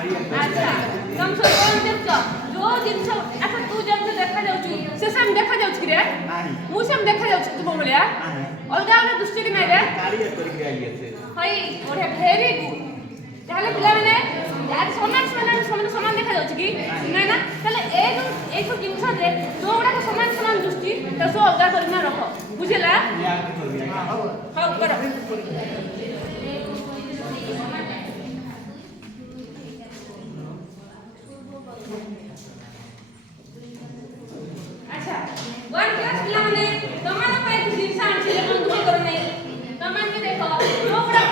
अच्छा तुम सब कौन देखो जो जिनस अच्छा तू जब देखा जाउची से सेम देखा जाउची रे मु सेम देखा जाउची तू बोलिया अलगा अलगा दृष्टि रे रे कार्य करके आली আছে हाय ओरे वेरी गुड তাহলে পিলা মানে আর সমান দেখা যাচ্ছে কি না না তাহলে এই তো জিনিস যে যোগুড়া সমান দৃষ্টি তা সব অলগা করি না রাখো বুঝলা হ্যাঁ করো আচ্ছা ওয়ান ক্লাস পিলা মানে তোমার পায়ে কিছু জিনিস আনছিলে বন্ধু করো নাই তোমার দেখো যোগুড়া